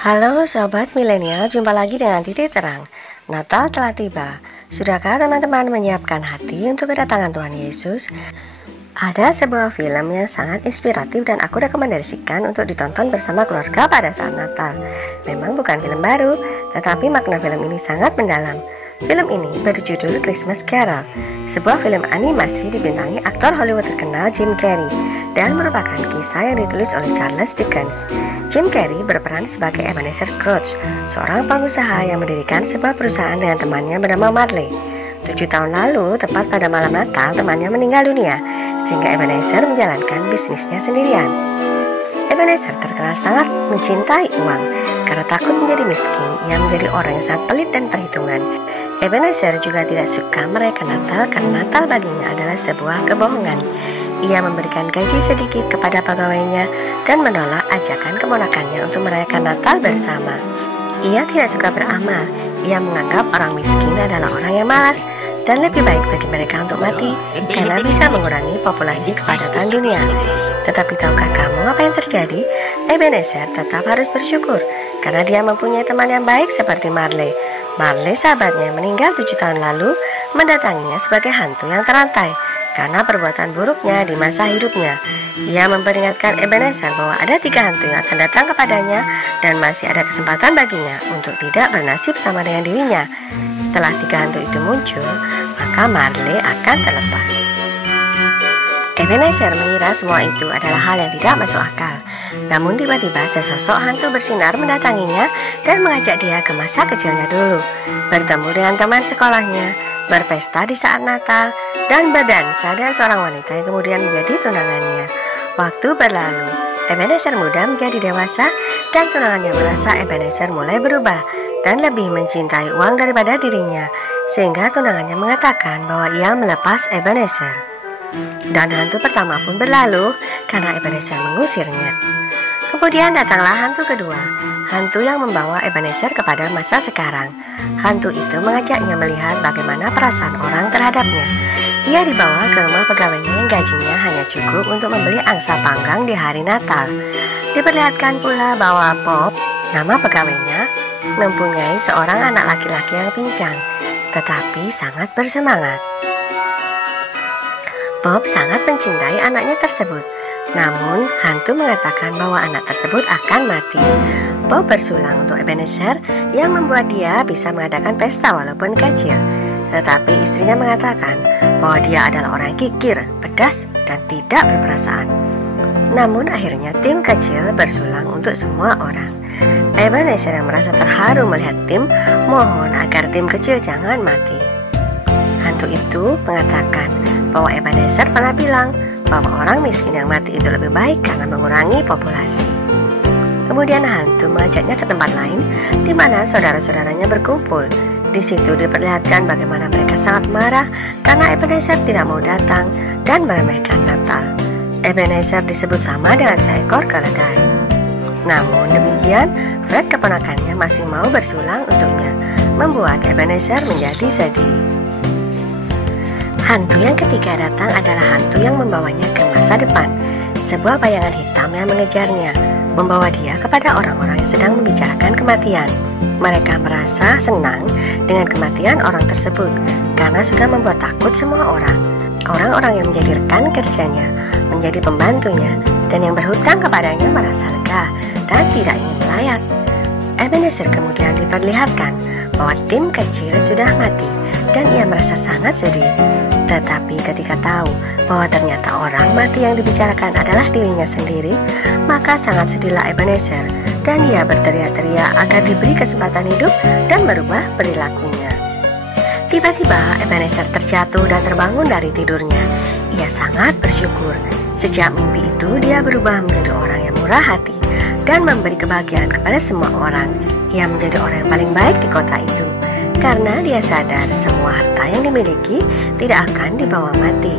Halo Sobat Milenial, jumpa lagi dengan Titik Terang. Natal telah tiba. Sudahkah teman-teman menyiapkan hati untuk kedatangan Tuhan Yesus? Ada sebuah film yang sangat inspiratif dan aku rekomendasikan untuk ditonton bersama keluarga pada saat Natal. Memang bukan film baru, tetapi makna film ini sangat mendalam. Film ini berjudul Christmas Carol, sebuah film animasi dibintangi aktor Hollywood terkenal Jim Carrey dan merupakan kisah yang ditulis oleh Charles Dickens. Jim Carrey berperan sebagai Ebenezer Scrooge, seorang pengusaha yang mendirikan sebuah perusahaan dengan temannya bernama Marley. 7 tahun lalu, tepat pada malam Natal, temannya meninggal dunia, sehingga Ebenezer menjalankan bisnisnya sendirian. Ebenezer terkenal sangat mencintai uang. Karena takut menjadi miskin, ia menjadi orang yang sangat pelit dan perhitungan. Ebenezer juga tidak suka merayakan Natal karena Natal baginya adalah sebuah kebohongan. Ia memberikan gaji sedikit kepada pegawainya dan menolak ajakan keponakannya untuk merayakan Natal bersama. Ia tidak suka beramal. Ia menganggap orang miskin adalah orang yang malas dan lebih baik bagi mereka untuk mati karena bisa mengurangi populasi kepadatan dunia. Tetapi tahukah kamu apa yang terjadi? Ebenezer tetap harus bersyukur karena dia mempunyai teman yang baik seperti Marley. Marley, sahabatnya yang meninggal 7 tahun lalu, mendatanginya sebagai hantu yang terantai karena perbuatan buruknya di masa hidupnya. Ia memperingatkan Ebenezer bahwa ada 3 hantu yang akan datang kepadanya dan masih ada kesempatan baginya untuk tidak bernasib sama dengan dirinya. Setelah 3 hantu itu muncul, maka Marley akan terlepas. Ebenezer mengira semua itu adalah hal yang tidak masuk akal. Namun tiba-tiba sesosok hantu bersinar mendatanginya dan mengajak dia ke masa kecilnya dulu, bertemu dengan teman sekolahnya, berpesta di saat Natal, dan berdansa dengan seorang wanita yang kemudian menjadi tunangannya. Waktu berlalu, Ebenezer muda menjadi dewasa dan tunangannya merasa Ebenezer mulai berubah dan lebih mencintai uang daripada dirinya, sehingga tunangannya mengatakan bahwa ia melepas Ebenezer. Dan hantu pertama pun berlalu karena Ebenezer mengusirnya. Kemudian datanglah hantu kedua, hantu yang membawa Ebenezer kepada masa sekarang. Hantu itu mengajaknya melihat bagaimana perasaan orang terhadapnya. Ia dibawa ke rumah pegawainya yang gajinya hanya cukup untuk membeli angsa panggang di hari Natal. Diperlihatkan pula bahwa Bob, nama pegawainya, mempunyai seorang anak laki-laki yang pincang, tetapi sangat bersemangat. Bob sangat mencintai anaknya tersebut. Namun, hantu mengatakan bahwa anak tersebut akan mati. Bob bersulang untuk Ebenezer yang membuat dia bisa mengadakan pesta walaupun kecil. Tetapi istrinya mengatakan bahwa dia adalah orang kikir, pedas, dan tidak berperasaan. Namun akhirnya tim kecil bersulang untuk semua orang. Ebenezer yang merasa terharu melihat tim mohon agar tim kecil jangan mati. Hantu itu mengatakan bahwa Ebenezer pernah bilang bahwa orang miskin yang mati itu lebih baik karena mengurangi populasi. Kemudian hantu mengajaknya ke tempat lain di mana saudara-saudaranya berkumpul. Di situ diperlihatkan bagaimana mereka sangat marah karena Ebenezer tidak mau datang dan meremehkan Natal. Ebenezer disebut sama dengan seekor keledai. Namun demikian, Fred keponakannya masih mau bersulang untuknya, membuat Ebenezer menjadi sedih. Hantu yang ketiga datang adalah hantu yang membawanya ke masa depan. Sebuah bayangan hitam yang mengejarnya, membawa dia kepada orang-orang yang sedang membicarakan kematian. Mereka merasa senang dengan kematian orang tersebut karena sudah membuat takut semua orang. Orang-orang yang menjadi rekan kerjanya, menjadi pembantunya, dan yang berhutang kepadanya merasa lega dan tidak ingin melayat. Ebenezer kemudian diperlihatkan bahwa tim kecil sudah mati dan ia merasa sangat sedih. Tetapi ketika tahu bahwa ternyata orang mati yang dibicarakan adalah dirinya sendiri, maka sangat sedihlah Ebenezer dan ia berteriak-teriak agar diberi kesempatan hidup dan merubah perilakunya. Tiba-tiba Ebenezer terjatuh dan terbangun dari tidurnya. Ia sangat bersyukur. Sejak mimpi itu dia berubah menjadi orang yang murah hati dan memberi kebahagiaan kepada semua orang. Ia menjadi orang yang paling baik di kota itu karena dia sadar semua harta yang dimiliki tidak akan dibawa mati.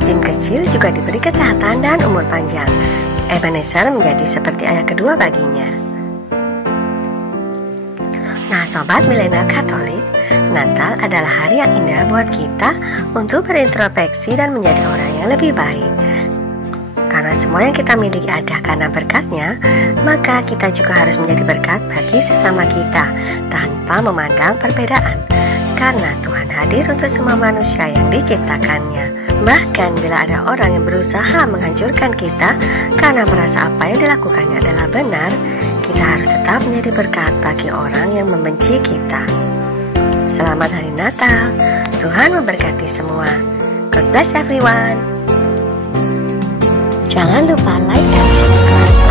Tim kecil juga diberi kesehatan dan umur panjang. Ebenezer menjadi seperti ayah kedua baginya. Nah, Sobat Milenial Katolik, Natal adalah hari yang indah buat kita untuk berintrospeksi dan menjadi orang yang lebih baik. Karena Karena semua yang kita miliki ada karena berkatnya, maka kita juga harus menjadi berkat bagi sesama kita tanpa memandang perbedaan. Karena Tuhan hadir untuk semua manusia yang diciptakannya. Bahkan bila ada orang yang berusaha menghancurkan kita karena merasa apa yang dilakukannya adalah benar, kita harus tetap menjadi berkat bagi orang yang membenci kita. Selamat Hari Natal, Tuhan memberkati semua. God bless everyone. Jangan lupa like dan subscribe.